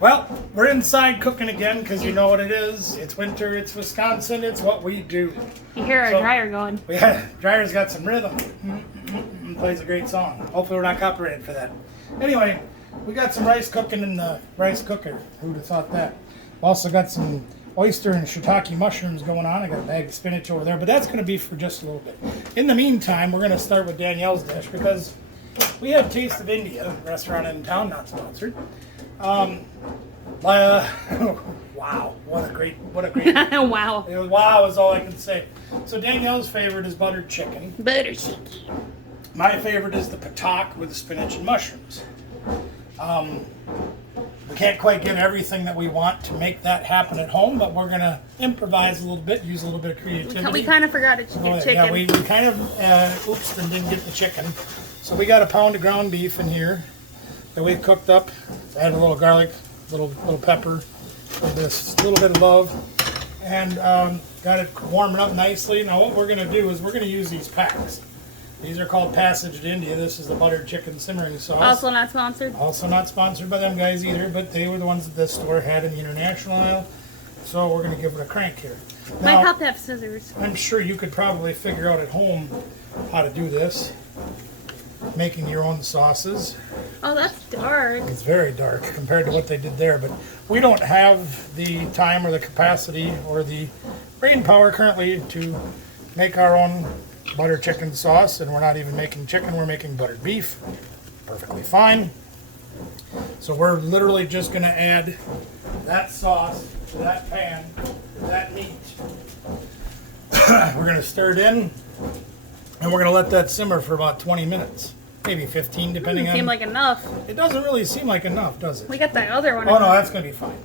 Well, we're inside cooking again because you know what it is. It's winter, it's Wisconsin, it's what we do. You hear our dryer going. Yeah, dryer's got some rhythm. Plays a great song. Hopefully we're not copyrighted for that. Anyway, we got some rice cooking in the rice cooker. Who'd have thought that? Also got some oyster and shiitake mushrooms going on. I got a bag of spinach over there, but that's going to be for just a little bit. In the meantime, we're going to start with Danielle's dish because we have Taste of India, a restaurant in town, not sponsored. Wow, what a great Wow. wow is all I can say. So Danielle's favorite is buttered chicken. Butter chicken. My favorite is the patak with the spinach and mushrooms. We can't quite get everything that we want to make that happen at home, but we're gonna improvise a little bit, use a little bit of creativity. We kind of forgot to get chicken. Yeah, we kind of oops and didn't get the chicken. So we got a pound of ground beef in here that we've cooked up. Add a little garlic, little pepper, this little bit of love, and got it warming up nicely. Now what we're going to do is we're going to use these packs. These are called Passage to India. This is the buttered chicken simmering sauce. Also not sponsored. Also not sponsored by them guys either, but they were the ones that this store had in the international aisle. So we're going to give it a crank here. Might Now, help to have scissors. I'm sure you could probably figure out at home how to do this. Making your own sauces. Oh, that's dark. It's very dark compared to what they did there, but we don't have the time or the capacity or the brain power currently to make our own butter chicken sauce, and we're not even making chicken, we're making buttered beef. Perfectly fine. So we're literally just going to add that sauce to that pan, to that meat. We're going to stir it in, and we're going to let that simmer for about 20 minutes. Maybe 15, depending Doesn't seem like enough. It doesn't really seem like enough, does it? We got that other one. Oh, no, that's going to be fine.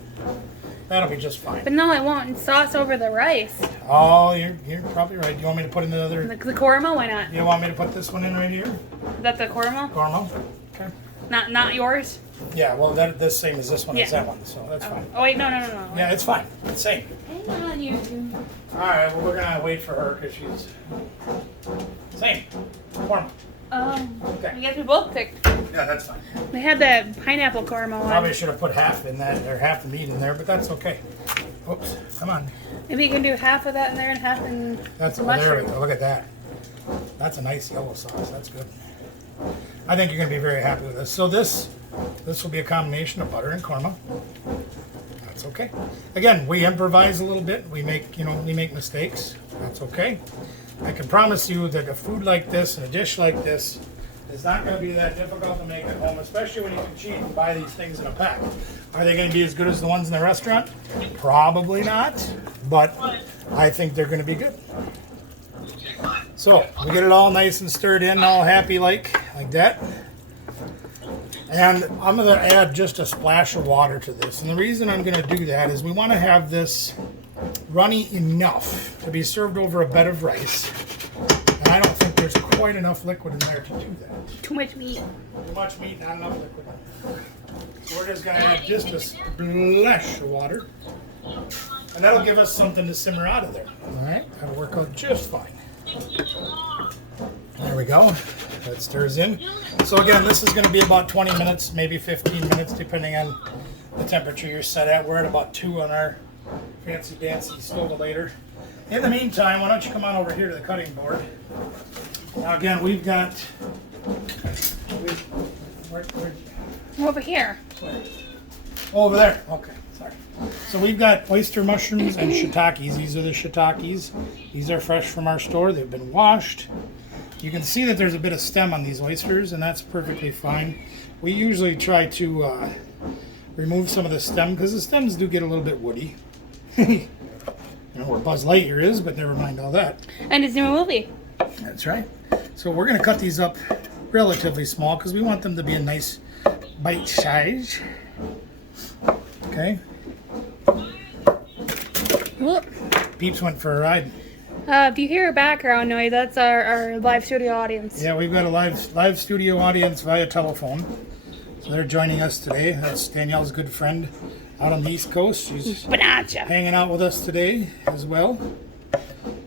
That'll be just fine. But no, I want sauce over the rice. Oh, you're probably right. You want me to put in the other... The korma, why not? You want me to put this one in right here? Is that the korma? Korma? Okay. Not yours? Yeah, well, this same as this one is Yeah. that one, so that's fine. Oh, wait, no. Yeah, it's fine. It's same. Hang on, you. All right, well, we're going to wait for her because she's... Same. Korma. Okay. I guess we both picked. Yeah, that's fine. We had that pineapple korma one. Probably should have put half in that, or half the meat in there, but that's okay. Oops, come on. Maybe you can do half of that in there and half in That's the there we mushroom. go. Look at that. That's a nice yellow sauce. That's good. I think you're going to be very happy with this. So this will be a combination of butter and korma. That's okay. Again, we improvise a little bit. We make mistakes. That's okay. I can promise you that a food like this and a dish like this is not going to be that difficult to make at home, especially when you can cheat and buy these things in a pack. Are they going to be as good as the ones in the restaurant? Probably not, but I think they're going to be good. So we get it all nice and stirred in, all happy like that. And I'm going to add just a splash of water to this. And the reason I'm going to do that is we want to have this runny enough to be served over a bed of rice. And I don't think there's quite enough liquid in there to do that. Too much meat. Too much meat, not enough liquid. So we're just going to add just a splash of water. And that'll give us something to simmer out of there. All right, that'll work out just fine. There we go. That stirs in. So again, this is going to be about 20 minutes, maybe 15 minutes, depending on the temperature you're set at. We're at about 2 on our fancy dancy stove-a-later. In the meantime, why don't you come on over here to the cutting board. Now again, we've got... Over here. Oh, over there. Okay, sorry. So we've got oyster mushrooms and shiitakes. These are the shiitakes. These are fresh from our store. They've been washed. You can see that there's a bit of stem on these oysters, and that's perfectly fine. We usually try to remove some of the stem because the stems do get a little bit woody. You know where Buzz Lightyear is, but never mind all that. And it's a new movie. That's right. So we're going to cut these up relatively small because we want them to be a nice bite size. Okay. Whoop. Peeps went for a ride. If you hear a background noise, that's our live studio audience. Yeah, we've got a live studio audience via telephone. So they're joining us today. That's Danielle's good friend out on the East Coast. She's Bonanza. hanging out with us today as well.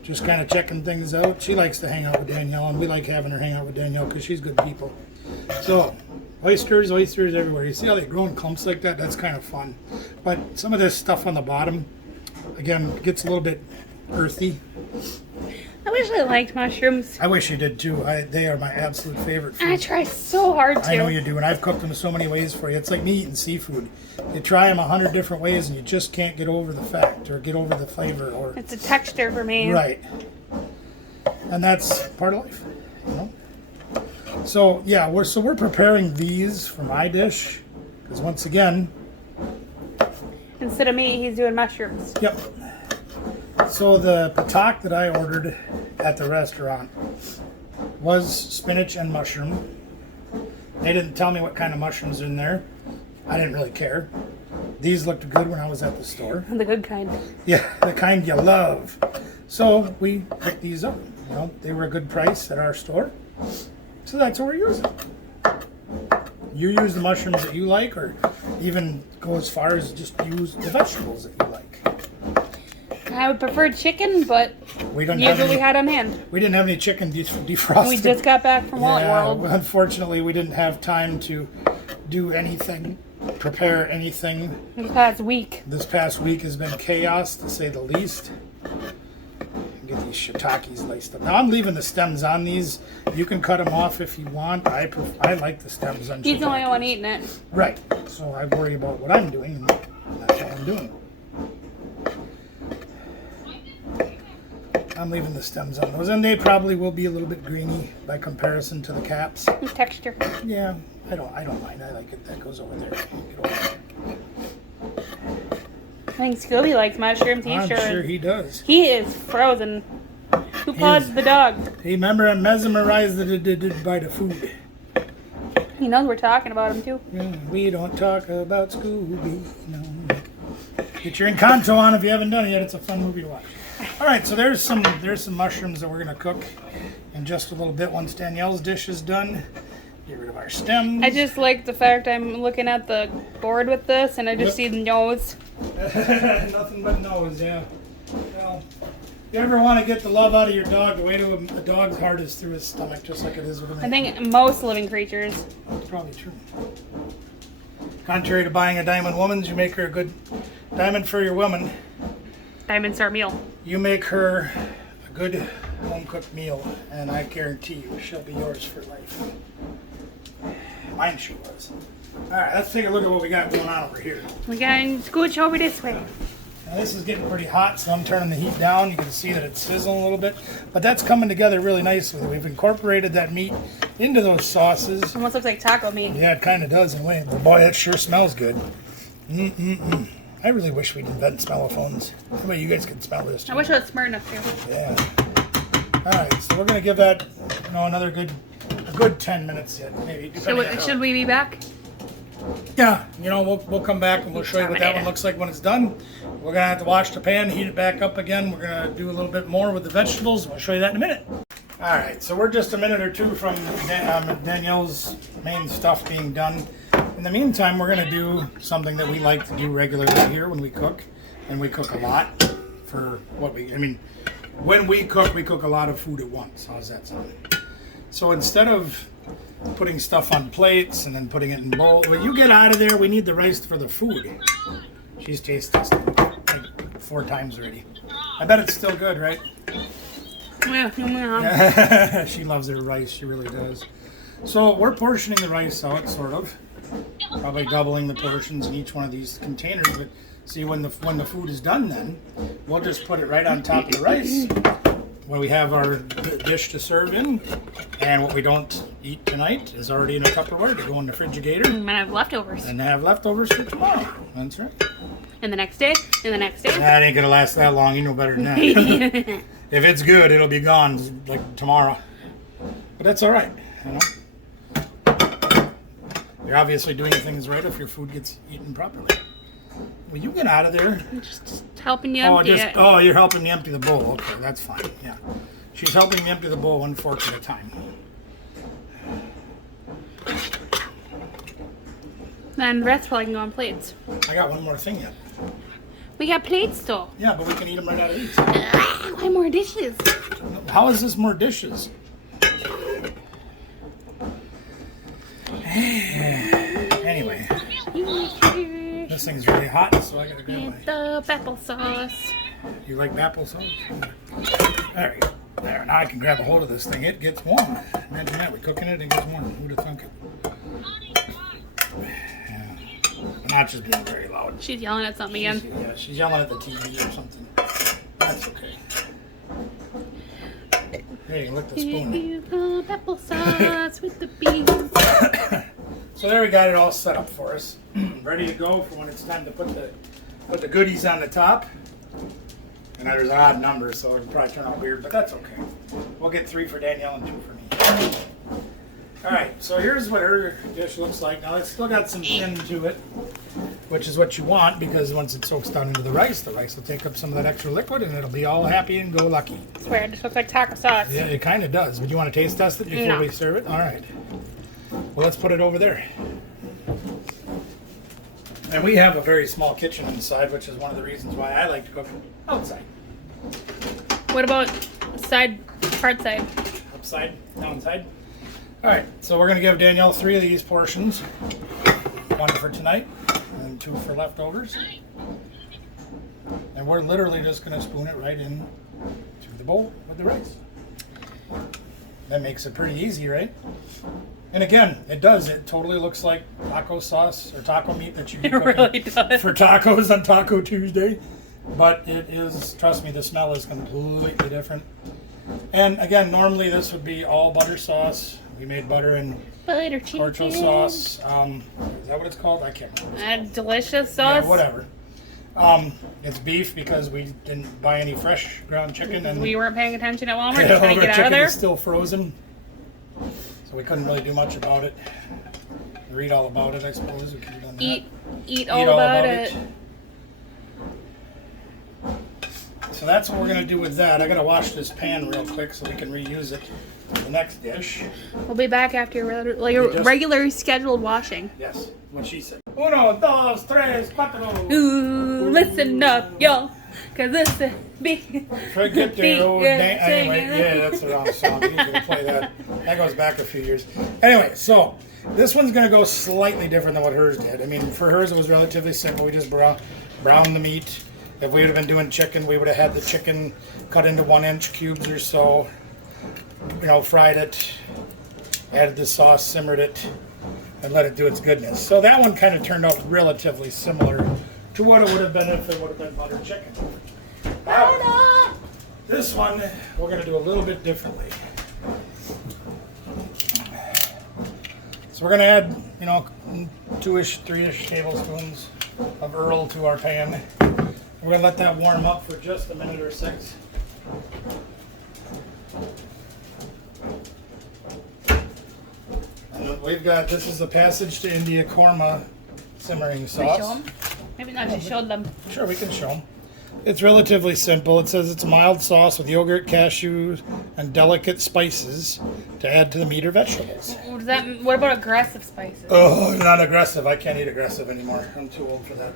Just kind of checking things out. She likes to hang out with Danielle, and we like having her hang out with Danielle because she's good people. So Oysters everywhere. You see how they grow in clumps like that? That's kind of fun. But some of this stuff on the bottom, again, gets a little bit earthy. I wish I liked mushrooms. I wish you did too. They are my absolute favorite food. I try so hard to. I know you do, and I've cooked them so many ways for you. It's like me eating seafood. You try them 100 different ways, and you just can't get over the fact or get over the flavor. Or It's a texture for me. right, and that's part of life, you know. So yeah, we're preparing these for my dish because once again, Instead of meat, he's doing mushrooms. yep. So the patak that I ordered at the restaurant was spinach and mushroom. They didn't tell me what kind of mushrooms are in there. I didn't really care. These looked good when I was at the store. The good kind. Yeah, the kind you love. So we picked these up. You know, they were a good price at our store. So that's what we're using. You use the mushrooms that you like, or even go as far as just use the vegetables that you like. I would prefer chicken, but We don't here's have what we any, had on hand. we didn't have any chicken defrosted. We just got back from Wallet Yeah, World. unfortunately, we didn't have time to do anything, prepare anything. This past week. This past week has been chaos, to say the least. Get these shiitakes laced up. Now I'm leaving the stems on these. You can cut them off if you want. I like the stems on He's the only shiitakes. one eating it. Right. So I worry about what I'm doing, and that's what I'm doing. I'm leaving the stems on those, and they probably will be a little bit greeny by comparison to the caps. Texture. Yeah, I don't mind. I like it. That goes over there. Get over there. I think Scooby likes mushrooms. He I'm sure sure is. he does. He is frozen. Who pods the dog? Hey, remember, I'm mesmerized by the food. He knows we're talking about him too. We don't talk about Scooby. No. Get your Encanto on if you haven't done it yet. It's a fun movie to watch. All right, so there's some mushrooms that we're gonna cook in just a little bit once Danielle's dish is done. Get rid of our stems. I just like the fact I'm looking at the board with this and I just see the nose. Nothing but nose, yeah. Well, if you ever want to get the love out of your dog, the way to a dog's heart is through his stomach, just like it is with a I man. think most living creatures. That's probably true. Contrary to buying a diamond woman's, you make her a good diamond for your woman. Diamond Star meal. You make her a good home-cooked meal, and I guarantee you she'll be yours for life. Mine she was. All right, let's take a look at what we got going on over here. We can scooch over this way. Now this is getting pretty hot, so I'm turning the heat down. You can see that it's sizzling a little bit, but that's coming together really nicely. We've incorporated that meat into those sauces. Almost looks like taco meat. Yeah, it kind of does in a way. But boy, that sure smells good. I really wish we'd invent smellophones. That way you guys can smell this too. I wish it was smart enough to. Yeah. All right, so we're gonna give that, another good 10 minutes yet, maybe. depending on how- Should we be back? Yeah, we'll come back and we'll show you what that one looks like when it's done. We're gonna have to wash the pan, heat it back up again. We're gonna do a little bit more with the vegetables. We'll show you that in a minute. All right, so we're just a minute or two from Danielle's main stuff being done. In the meantime, we're gonna do something that we like to do regularly here when we cook, and we cook a lot for when we cook a lot of food at once. How's that sound? So instead of putting stuff on plates and then putting it in bowls, when you get out of there, we need the rice for the food. She's taste tested like 4 times already. I bet it's still good, right? Yeah. She loves her rice, she really does. So we're portioning the rice out, sort of. Probably doubling the portions in each one of these containers. But see, when the food is done, then we'll just put it right on top of the rice. When we have our dish to serve in, and what we don't eat tonight is already in a Tupperware to go in the Frigidator We might have leftovers. and have leftovers for tomorrow. That's right. And the next day, and the next day. That ain't gonna last that long. You know better than that. If it's good, it'll be gone like tomorrow. But that's all right, You're obviously doing things right if your food gets eaten properly. Will you get out of there? Just helping you empty it. You're helping me empty the bowl. Okay, that's fine. Yeah, she's helping me empty the bowl 1 fork at a time. Then the rest probably can go on plates. I got one more thing yet. We got plates still. Yeah, but we can eat them right out of these. Why more dishes? How is this more dishes? Anyway, this thing's really hot, so I gotta grab my... The apple sauce. You like apple sauce? There, there. Now I can grab a hold of this thing. It gets warm. Imagine that. We're cooking it and it gets warm. Who'd have thunk it? Yeah. I'm not just being very loud. She's yelling at something again. Yeah, she's yelling at the TV or something. That's okay. Hey, you can lick the spoon. Apple sauce with the beans. So there we got it all set up for us. Ready to go for when it's time to put the goodies on the top. And there's an odd number, so it'll probably turn out weird, but that's okay. We'll get 3 for Danielle and 2 for me. All right, so here's what her dish looks like. Now it's still got some thin to it, which is what you want, because once it soaks down into the rice will take up some of that extra liquid, and it'll be all happy and go lucky. I swear, it just looks like taco sauce. Yeah, it kind of does. But you want to taste test it before No. we serve it? All right. Well, let's put it over there. And we have a very small kitchen inside, which is one of the reasons why I like to cook outside. What about part side? Upside, downside. All right, so we're going to give Danielle 3 of these portions. 1 for tonight and 2 for leftovers. And we're literally just going to spoon it right in to the bowl with the rice. That makes it pretty easy, right? And again, it does. It totally looks like taco sauce or taco meat that you It really does. for tacos on Taco Tuesday. But it is, trust me, the smell is completely different. And again, normally this would be all butter sauce. We made butter and Butter chicken. orcho sauce. Is that what it's called? I can't remember. Delicious sauce. Yeah, whatever. It's beef because we didn't buy any fresh ground chicken, and We weren't paying attention at Walmart. yeah, Just trying all to our get out chicken of there. is still frozen, so we couldn't really do much about it. Read all about it, I suppose. We could have done that. Eat all about it. So that's what we're gonna do with that. I gotta wash this pan real quick so we can reuse it for the next dish. We'll be back after your just- regular scheduled washing. Yes, what she said. 1, 2, 3, 4. Ooh, listen up, y'all. Cause this is big. Forget the old Big name. Anyway, singing. yeah, that's the wrong song. He's gonna play that. That goes back a few years. Anyway, so this one's gonna go slightly different than what hers did. I mean, for hers it was relatively simple. We just browned the meat. If we would have been doing chicken, we would have had the chicken cut into 1-inch cubes or so. You know, fried it, added the sauce, simmered it, and let it do its goodness. So that one kind of turned out relatively similar to what it would have been if it would have been butter chicken. Now, this one we're going to do a little bit differently. So we're going to add, 2-ish, 3-ish tablespoons of Earl to our pan. We're going to let that warm up for just a minute or 6. And we've got, this is the Passage to India Korma simmering Show sauce. 'em? Maybe not just showed them. Sure, we can show them. It's relatively simple. It says it's a mild sauce with yogurt, cashews, and delicate spices to add to the meat or vegetables. What about aggressive spices? Oh, not aggressive. I can't eat aggressive anymore. I'm too old for that.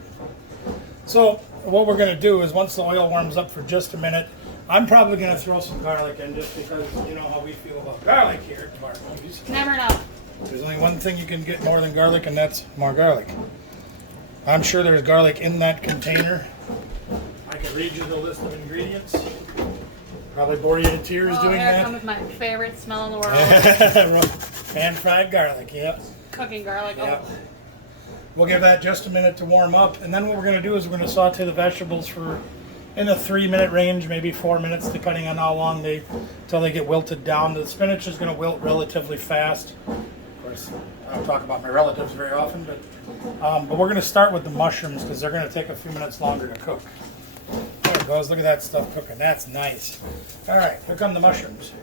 So what we're going to do is once the oil warms up for just a minute, I'm probably going to throw some garlic in just because you know how we feel about garlic here at Barbecues. Never know. There's only one thing you can get more than garlic, and that's more garlic. I'm sure there's garlic in that container. I can read you the list of ingredients. Probably bore you to tears doing Here that. comes my favorite smell in the world. Pan-fried garlic, yep. Cooking garlic. Yep. Oh. We'll give that just a minute to warm up, and then what we're going to do is we're going to saute the vegetables for in a 3-minute range, maybe 4 minutes, depending on how long till they get wilted down. The spinach is going to wilt relatively fast. Of course, I don't talk about my relatives very often, but we're going to start with the mushrooms because they're going to take a few minutes longer to cook. There it goes. Look at that stuff cooking. That's nice. All right, here come the mushrooms.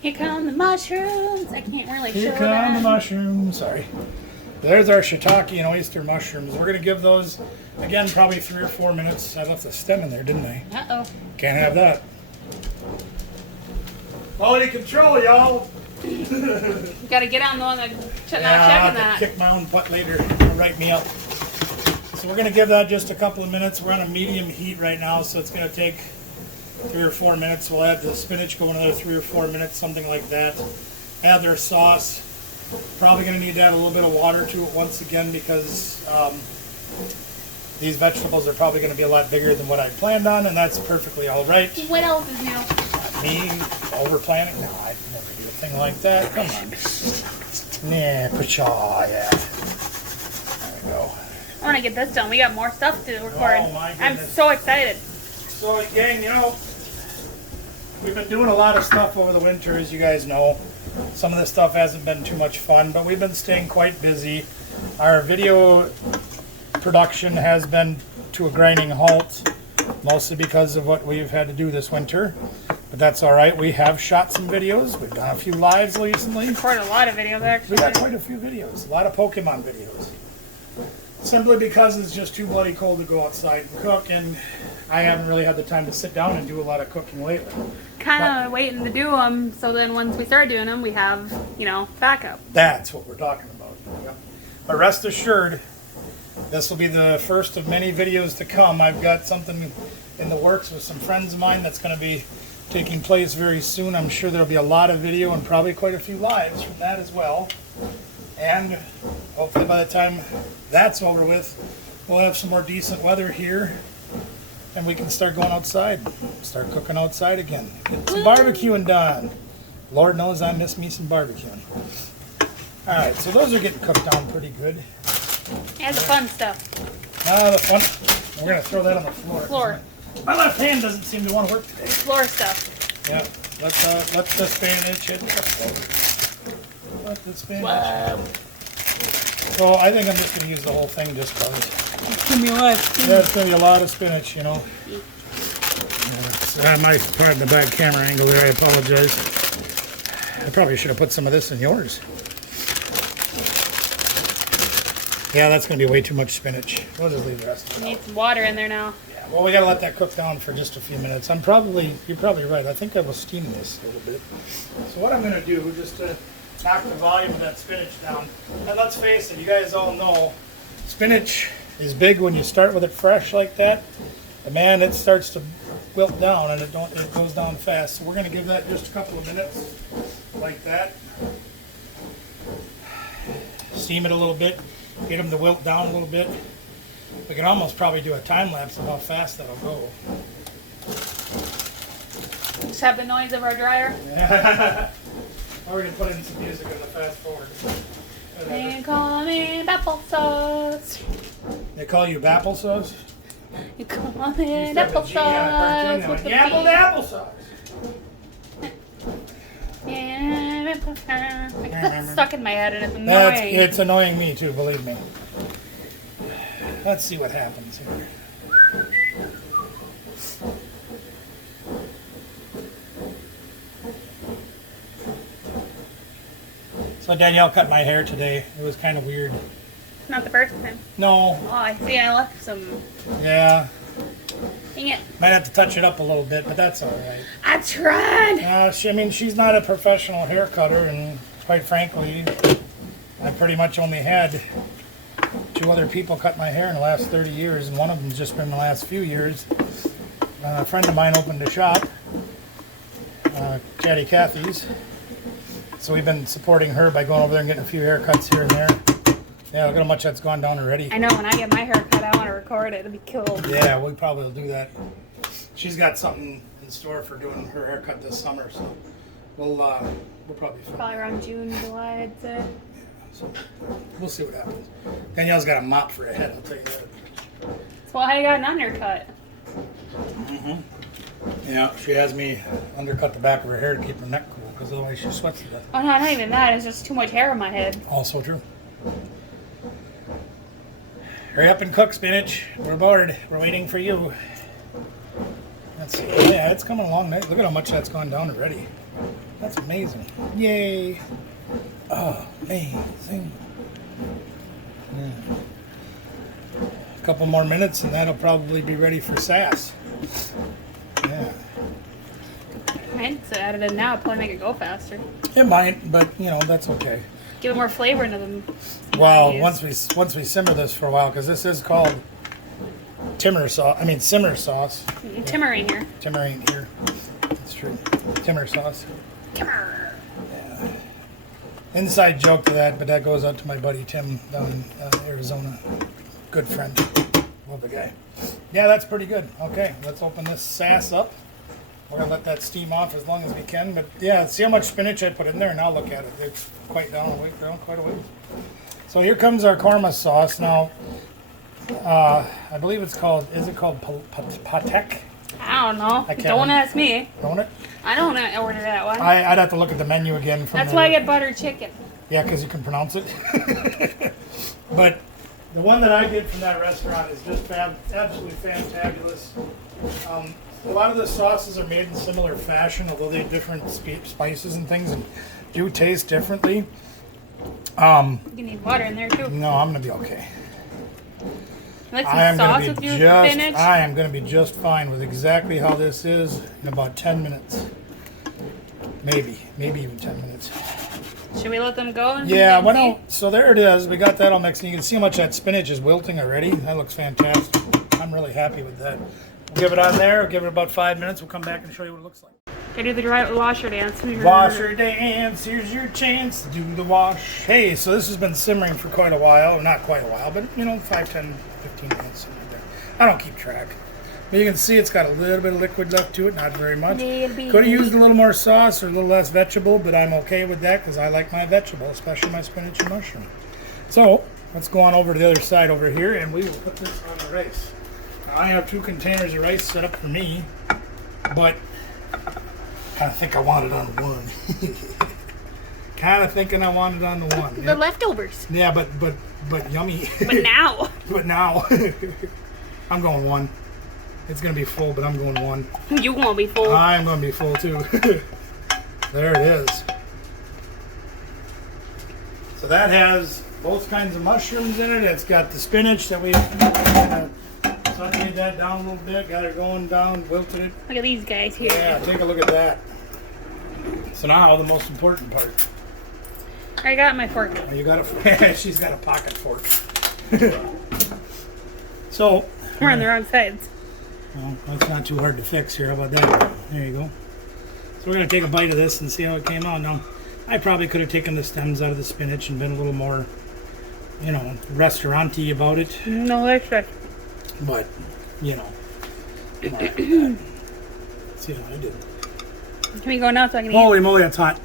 Here come the mushrooms. I can't really Here show come the them. mushrooms. Sorry. There's our shiitake and oyster mushrooms. We're going to give those, again, probably 3 or 4 minutes. I left the stem in there, didn't I? Uh-oh. Can't have that. Quality control, y'all. Gotta get on the one that's not I'll checking have that. to kick my own butt later. It'll write me up. So we're going to give that just a couple of minutes. We're on a medium heat right now, so it's going to take 3 or 4 minutes. We'll add the spinach, go another 3 or 4 minutes, something like that. Add their sauce. Probably going to need to add a little bit of water to it once again because these vegetables are probably going to be a lot bigger than what I planned on, and that's perfectly all right. What else is new? Me over planning? No, I never do a thing like that. Come on. Nah, pshaw, yeah. There we go. I want to get this done. We got more stuff to record. Oh, my I'm goodness. so excited. So, gang, we've been doing a lot of stuff over the winter, as you guys know. Some of this stuff hasn't been too much fun, but we've been staying quite busy. Our video production has been to a grinding halt, mostly because of what we've had to do this winter. But that's all right. We have shot some videos. We've done a few lives recently. Recorded a lot of videos, actually. We got quite a few videos, a lot of Pokemon videos. Simply because it's just too bloody cold to go outside and cook, and I haven't really had the time to sit down and do a lot of cooking lately. Kind of waiting to do them, so then once we start doing them, we have, backup. That's what we're talking about. Yep. But rest assured, this will be the first of many videos to come. I've got something in the works with some friends of mine that's going to be taking place very soon. I'm sure there'll be a lot of video and probably quite a few lives from that as well. And hopefully by the time that's over with, we'll have some more decent weather here and we can start going outside, start cooking outside again. Get some barbecuing done. Lord knows I miss me some barbecuing. All right, so those are getting cooked down pretty good. And the fun stuff. Now the fun, we're gonna throw that on the floor. Floor. My left hand doesn't seem to want to work today. Floor stuff. Yeah, let the spinach hit the floor. Let the spinach. Wow. So I think I'm just gonna use the whole thing just because. Give me what? Yeah, it's gonna be a lot of spinach, Yeah, I might pardon the bad camera angle there. I apologize. I probably should have put some of this in yours. Yeah, that's gonna be way too much spinach. We'll just leave the rest of it. Need some water in there now. Yeah, well, we gotta let that cook down for just a few minutes. You're probably right. I think I will steam this a little bit. So what I'm gonna do, just to knock the volume of that spinach down. And let's face it, you guys all know, spinach is big when you start with it fresh like that. And man, it starts to wilt down and it goes down fast. So we're gonna give that just a couple of minutes like that. Steam it a little bit, get them to wilt down a little bit. We can almost probably do a time lapse of how fast that'll go. Just have the noise of our dryer. Or we can put in some music in the fast forward. They call me applesauce. They call you applesauce? You call me Used to have a G on a cartoon that went, Gambled applesauce. Yeah, that's stuck in my head and it's annoying. It's annoying me too, believe me. Let's see what happens here. So Danielle cut my hair today. It was kind of weird. Not the first time. No, Oh, I see. I left some. yeah. Dang it. Might have to touch it up a little bit, but that's all right. I tried. She's not a professional hair cutter, and quite frankly, I pretty much only had 2 other people cut my hair in the last 30 years, and one of them's just been the last few years. A friend of mine opened a shop, Chatty Cathy's. So we've been supporting her by going over there and getting a few haircuts here and there. Yeah, look at how much that's gone down already. I know. When I get my hair cut, I want to record it. It'll be cool. Yeah, we probably will do that. She's got something in store for doing her haircut this summer, so we'll probably film. Probably around June, July, I'd say. So we'll see what happens. Danielle's got a mop for a head, I'll tell you that. So how you got an undercut? Yeah, she has me undercut the back of her hair to keep her neck cool, because otherwise she sweats to death. Oh, no, not even that. It's just too much hair on my head. Also true. Hurry up and cook, spinach. We're bored. We're waiting for you. Let's see. Yeah, it's coming along nice. Look at how much that's gone down already. That's amazing. Yay. Oh, amazing. A couple more minutes and that'll probably be ready for sass. Yeah. Right? So add it in now. It'll probably make it go faster. It might, but that's okay. Give it more flavor into them. Well, once we simmer this for a while, because this is called simmer sauce. Timmerine here. Timmerine here. That's true. Timmer sauce. Timmer. Yeah. Inside joke to that, but that goes out to my buddy Tim down in Arizona. Good friend. Love the guy. Yeah, that's pretty good. Okay, let's open this sass up. We're going to let that steam off as long as we can. But yeah, see how much spinach I put in there. Now look at it. It's quite down quite a way. So here comes our korma sauce. Now, I believe it's called, is it called patek? I don't know. I can't Don't remember. ask me. Don't it? I don't order that one. I'd have to look at the menu again. That's why I get butter chicken. Yeah, because you can pronounce it. But the one that I get from that restaurant is just absolutely fantabulous. A lot of the sauces are made in similar fashion, although they have different spices and things and do taste differently. You need water in there too. No, I'm going to be okay. Let's I am sauce going with to be your just spinach. I am going to be just fine with exactly how this is in about 10 minutes. Maybe even 10 minutes. Should we let them go? Yeah, well, so there it is. We got that all mixed in. You can see how much that spinach is wilting already. That looks fantastic. I'm really happy with that. We'll give it on there. We'll give it about 5 minutes. We'll come back and show you what it looks like. Okay, do the dry washer dance. Washer dance. Here's your chance to do the wash. Hey, so this has been simmering for quite a while. Not quite a while, but 5, 10, 15 minutes. Something like that. I don't keep track. But you can see it's got a little bit of liquid left to it. Not very much. Could have used a little more sauce or a little less vegetable, but I'm okay with that because I like my vegetable, especially my spinach and mushroom. So let's go on over to the other side over here, and we will put this on the rice. Now, I have 2 containers of rice set up for me, but I think I want it on one. Kind of thinking I want it on the one. The leftovers. Yeah, but yummy. But now. But now, I'm going one. It's going to be full, but I'm going one. You won't be full. I'm going to be full too. There it is. So that has both kinds of mushrooms in it. It's got the spinach that we kind of sauteed that down a little bit, got it going down, wilted it. Look at these guys here. Yeah, take a look at that. So now the most important part. I got my fork. Oh, you got a she's got a pocket fork. So We're on the wrong sides. well, that's not too hard to fix here. How about that? There you go. So we're going to take a bite of this and see how it came out. Now, I probably could have taken the stems out of the spinach and been a little more, restaurant-y about it. No, that's right. But, see how I did. Can we go now so I can eat? Holy moly, that's hot.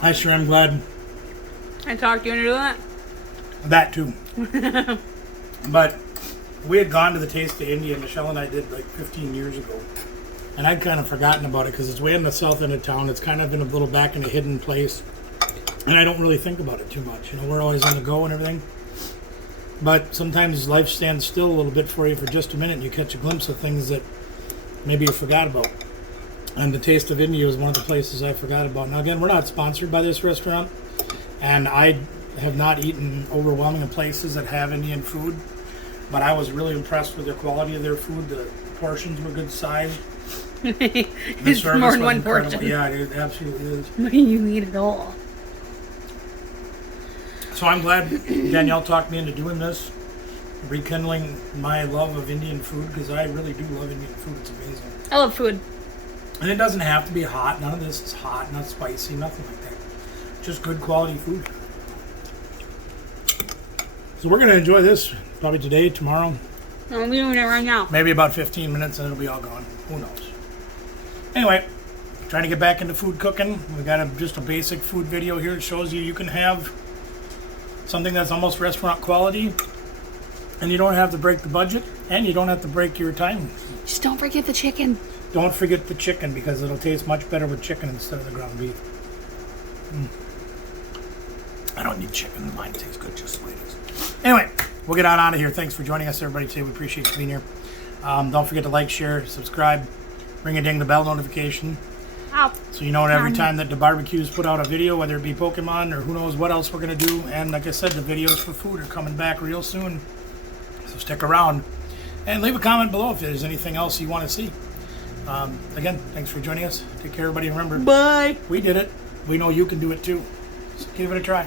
I sure am glad. I talked you into doing that? That too. But we had gone to the Taste of India, Michelle and I did like 15 years ago. And I'd kind of forgotten about it because it's way in the south end of town. It's kind of in a little back in a hidden place. And I don't really think about it too much. We're always on the go and everything. But sometimes life stands still a little bit for you for just a minute and you catch a glimpse of things that maybe you forgot about. And the Taste of India was one of the places I forgot about. Now again, we're not sponsored by this restaurant. And I have not eaten overwhelming in places that have Indian food. But I was really impressed with the quality of their food. The portions were good sized. It's more than one portion. Yeah, it absolutely is. You eat it all. So I'm glad Danielle talked me into doing this, rekindling my love of Indian food, because I really do love Indian food. It's amazing. I love food. And it doesn't have to be hot. None of this is hot, not spicy, nothing like that. Just good quality food. So we're going to enjoy this probably today, tomorrow. No, we're doing it right now. Maybe about 15 minutes and it'll be all gone. Who knows? Anyway, trying to get back into food cooking. We got just a basic food video here. It shows you can have something that's almost restaurant quality, and you don't have to break the budget, and you don't have to break your time. Just don't forget the chicken. Don't forget the chicken, because it'll taste much better with chicken instead of the ground beef. I don't need chicken. Mine tastes good just the way it is. Anyway, we'll get on out of here. Thanks for joining us, everybody, today. We appreciate you being here. Don't forget to like, share, subscribe, ring a ding the bell notification. Ow. So you know every time that the barbecues put out a video, whether it be Pokemon or who knows what else we're going to do. And like I said, the videos for food are coming back real soon. So stick around. And leave a comment below if there's anything else you want to see. Again, thanks for joining us. Take care, everybody. Remember, Bye. we did it. We know you can do it too. So give it a try.